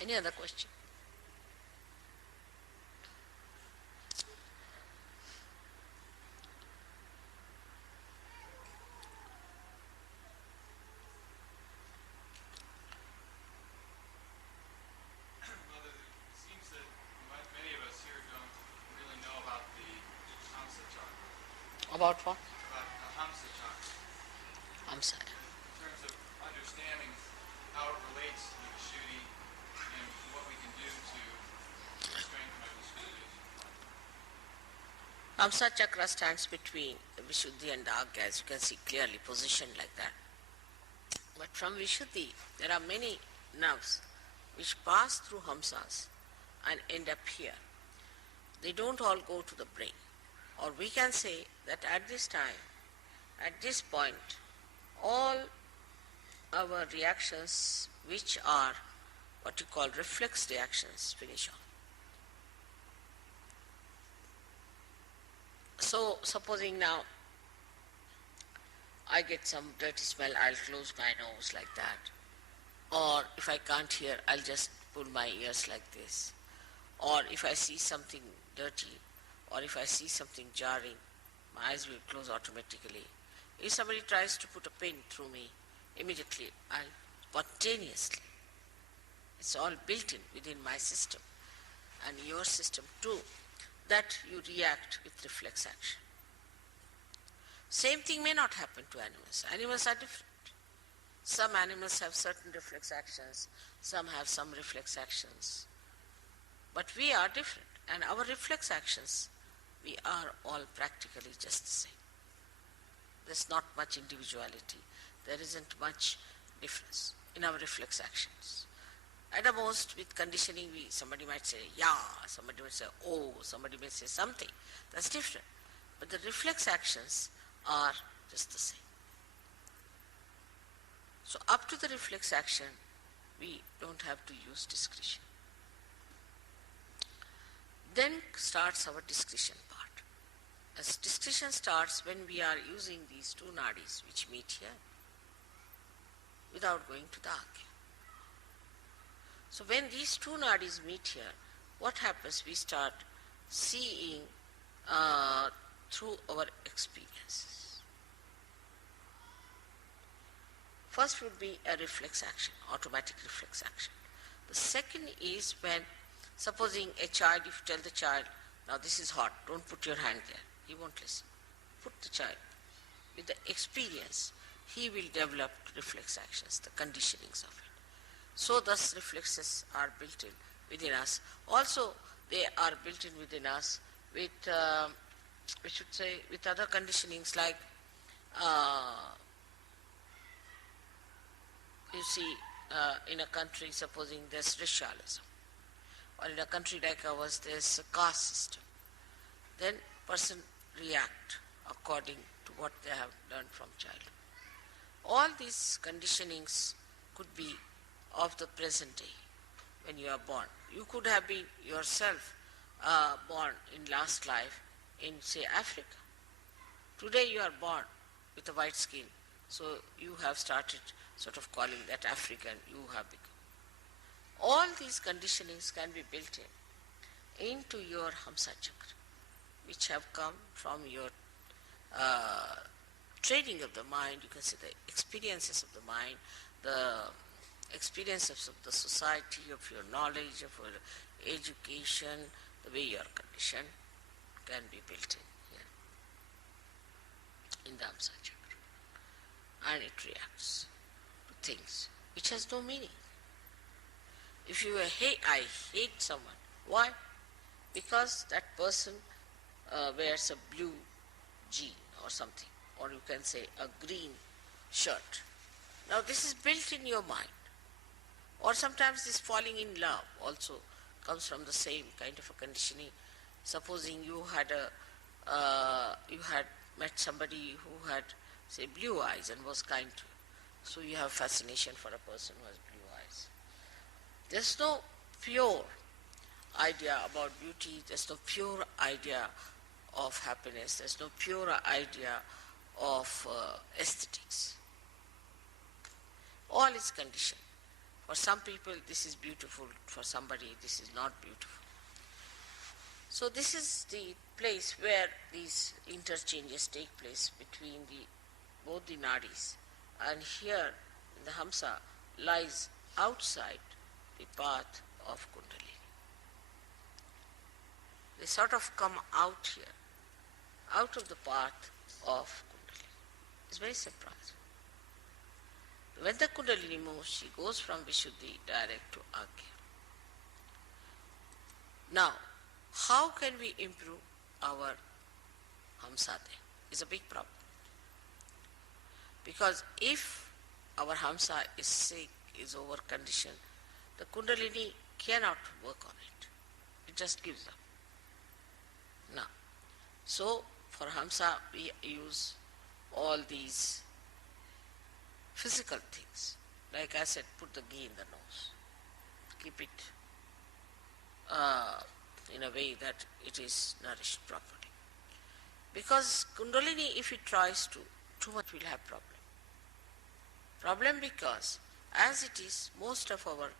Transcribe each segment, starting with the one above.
Any other question? Mother, it seems that many of us here don't really know about the Hamsa chakra, About what? about the Hamsa chakra, Hamsa. in terms of understanding how it relates to the Vishuddhi and what we can do to strengthen our Vishuddhi. Hamsa chakra stands between the Vishuddhi and the Agya, as you can see clearly positioned like that. But from Vishuddhi, there are many nerves which pass through Hamsas and end up here. They don't all go to the brain. Or we can say that at this time, at this point, all our reactions, which are what you call reflex reactions, finish off. So, supposing now I get some dirty smell, I'll close my nose like that. Or if I can't hear, I'll just pull my ears like this. Or if I see something dirty, or if I see something jarring, my eyes will close automatically. If somebody tries to put a pin through me, immediately I'll spontaneously. It's all built in within my system and your system too, that you react with reflex action. Same thing may not happen to animals. Animals are different. Some animals have certain reflex actions, some have some reflex actions. But we are different, and our reflex actions, we are all practically just the same. There's not much individuality. There isn't much difference in our reflex actions. At the most, with conditioning, somebody might say, yeah, somebody might say, oh, somebody may say something. That's different. But the reflex actions are just the same. So up to the reflex action, we don't have to use discretion. Then starts our discretion part. As discretion starts when we are using these two nadis which meet here without going to the Agya. So when these two nadis meet here, what happens? We start seeing through our experiences. First would be a reflex action, automatic reflex action. The second is when, supposing a child, if you tell the child, now this is hot, don't put your hand there, he won't listen. Put the child. With the experience, he will develop reflex actions, the conditionings of it. So thus reflexes are built in within us. Also, they are built in within us with, we should say, with other conditionings like, you see, in a country, supposing there's racialism, or in a country like ours, there's a caste system, then person react according to what they have learned from childhood. All these conditionings could be of the present day when you are born. You could have been yourself born in last life in, say, Africa. Today you are born with a white skin, so you have started sort of calling that African, you have become. All these conditionings can be built into your Hamsa chakra, which have come from your training of the mind, you can say the experiences of the mind, the experiences of the society, of your knowledge, of your education, the way you are conditioned, can be built in here, in the Hamsa chakra. And it reacts to things which has no meaning. If you hate, I hate someone. Why? Because that person wears a blue jean or something, or you can say a green shirt. Now this is built in your mind. Or sometimes this falling in love also comes from the same kind of a conditioning. Supposing you had met somebody who had, say, blue eyes and was kind to you. So you have fascination for a person who has blue eyes. There's no pure idea about beauty, there's no pure idea of happiness, there's no pure idea of aesthetics. All is conditioned. For some people this is beautiful, for somebody this is not beautiful. So this is the place where these interchanges take place between both the nadis. And here the Hamsa lies outside the path of Kundalini. They sort of come out here, out of the path of Kundalini. It's very simple. When the Kundalini moves, she goes from Vishuddhi direct to Agya. Now, how can we improve our Hamsa there? Is a big problem. Because if our Hamsa is sick, is over-conditioned, the Kundalini cannot work on it. It just gives up. Now, so for Hamsa we use all these physical things. Like I said, put the ghee in the nose. Keep it in a way that it is nourished properly. Because Kundalini, if it tries to, too much will have problem. Problem because as it is, most of our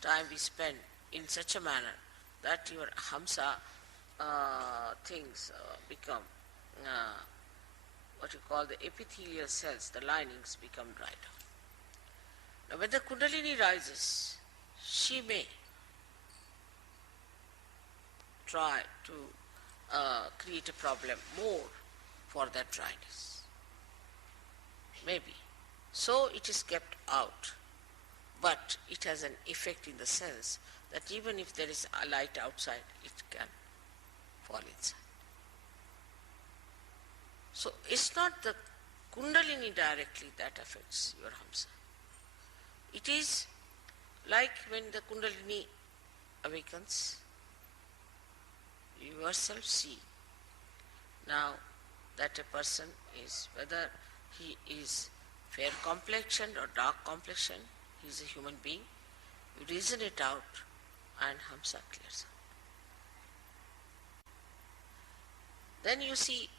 time we spend in such a manner that your Hamsa things become what you call the epithelial cells, the linings become dried out. Now when the Kundalini rises, she may try to create a problem more for that dryness. Maybe. So it is kept out, but it has an effect in the sense that even if there is a light outside, it can fall inside. So it's not the Kundalini directly that affects your Hamsa. It is like when the Kundalini awakens, you yourself see now that a person is, whether he is fair complexioned or dark complexioned, he is a human being, you reason it out and Hamsa clears out. Then you see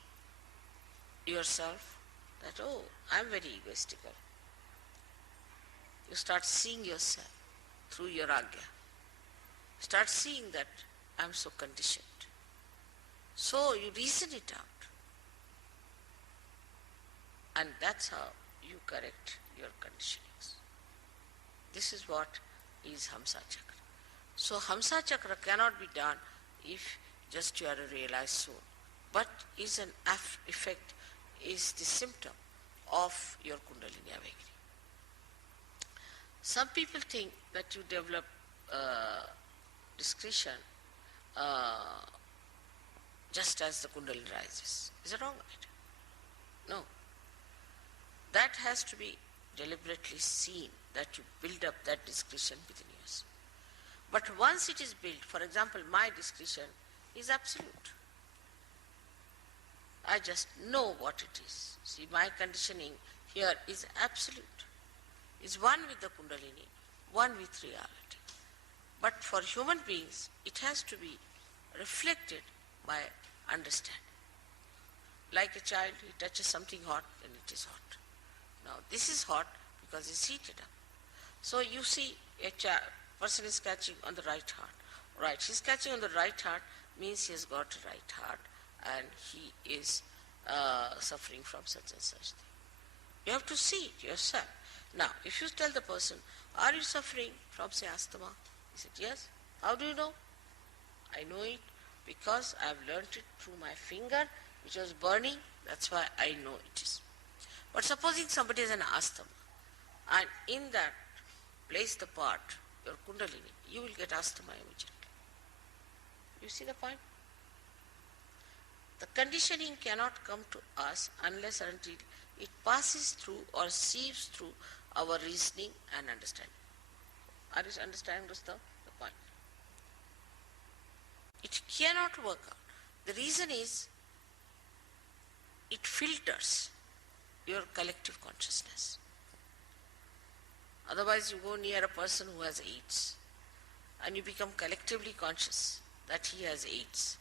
yourself that, oh, I am very egoistical. You start seeing yourself through your Agya. Start seeing that I am so conditioned. So you reason it out. And that's how you correct your conditionings. This is what is Hamsa chakra. So Hamsa chakra cannot be done if just you are a realized soul, but is an effect, is the symptom of your Kundalini awakening. Some people think that you develop discretion just as the Kundalini rises. Is it wrong? No. That has to be deliberately seen, that you build up that discretion within yourself. But once it is built, for example, my discretion is absolute. I just know what it is. See, my conditioning here is absolute. Is one with the Kundalini, one with reality. But for human beings, it has to be reflected by understanding. Like a child, he touches something hot and it is hot. Now this is hot because it's heated up. So you see a person is catching on the right heart. Right, he's catching on the right heart means he has got a right heart and he is suffering from such and such thing. You have to see it yourself. Now, if you tell the person, are you suffering from, say, asthma? He said, yes. How do you know? I know it because I have learnt it through my finger, which was burning. That's why I know it is. But supposing somebody has an asthma, and in that place the part, your Kundalini, you will get asthma immediately. You see the point? The conditioning cannot come to us unless and until it passes through or sieves through our reasoning and understanding. Are you understanding, Rustam, the point? It cannot work out. The reason is it filters your collective consciousness. Otherwise you go near a person who has AIDS and you become collectively conscious that he has AIDS.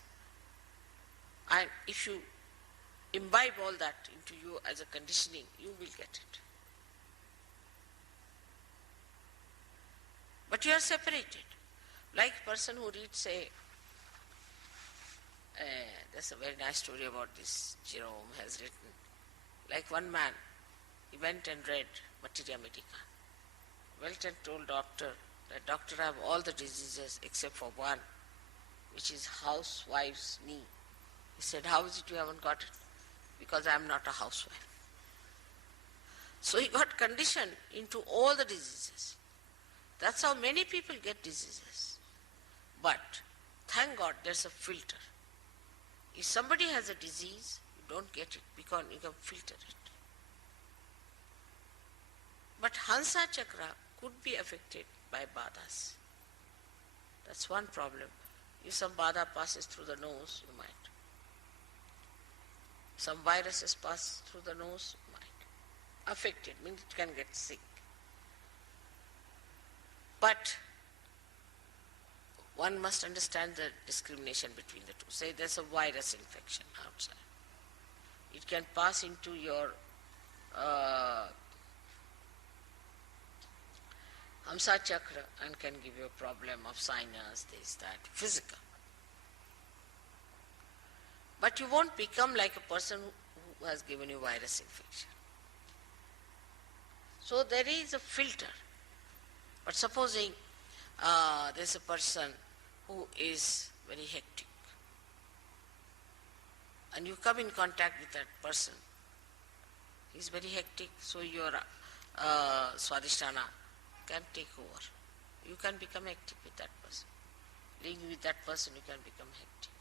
And if you imbibe all that into you as a conditioning, you will get it. But you are separated. Like a person who reads, say, there's a very nice story about this, Jerome has written. Like one man, he went and read Materia Medica. Went and told doctor that doctor, I have all the diseases except for one, which is housewife's knee. He said, how is it you haven't got it? Because I am not a housewife. So he got conditioned into all the diseases. That's how many people get diseases. But thank God there's a filter. If somebody has a disease, you don't get it because you can filter it. But Hamsa chakra could be affected by badas. That's one problem. If some bada passes through the nose, you might. Some viruses pass through the nose, you might. Affected means it can get sick. But one must understand the discrimination between the two. Say there's a virus infection outside. It can pass into your Hamsa chakra and can give you a problem of sinus, this, that, physical. But you won't become like a person who has given you virus infection. So there is a filter. But supposing there's a person who is very hectic and you come in contact with that person, he's very hectic, so your swadhisthana can take over. You can become hectic with that person. Living with that person, you can become hectic.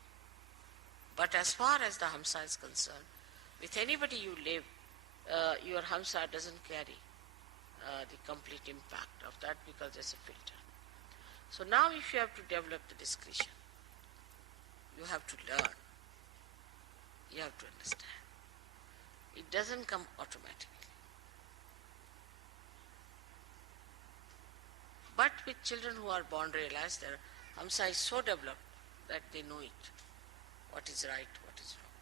But as far as the Hamsa is concerned, with anybody you live, your Hamsa doesn't carry the complete impact of that because there's a filter. So now if you have to develop the discretion, you have to learn. You have to understand. It doesn't come automatically. But with children who are born realized, their Hamsa is so developed that they know it, what is right, what is wrong.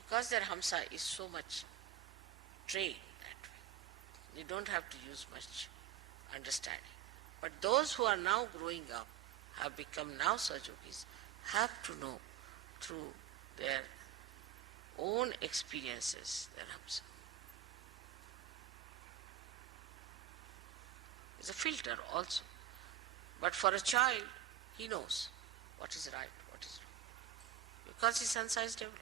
Because their Hamsa is so much trained that way, they don't have to use much understanding. But those who are now growing up, have become now Sahajogis, have to know through their own experiences their Hamsa. It's a filter also. But for a child, he knows what is right, what is wrong. Because his Hamsa is developed.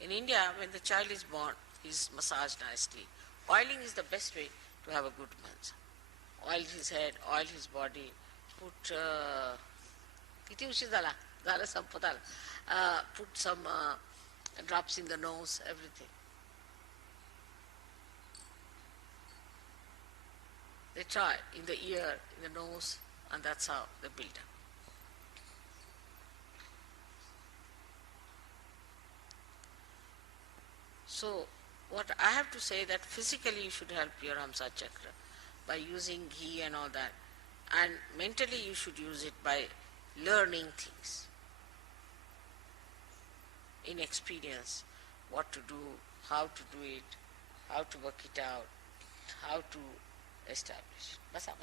In India, when the child is born, he is massaged nicely. Oiling is the best way to have a good Hamsa. Oil his head, oil his body, put put some drops in the nose, everything. They try in the ear, in the nose, and that's how they build up. So, what I have to say that physically you should help your Hamsa chakra by using ghee and all that, and mentally you should use it by learning things in experience, what to do, how to do it, how to work it out, how to establish.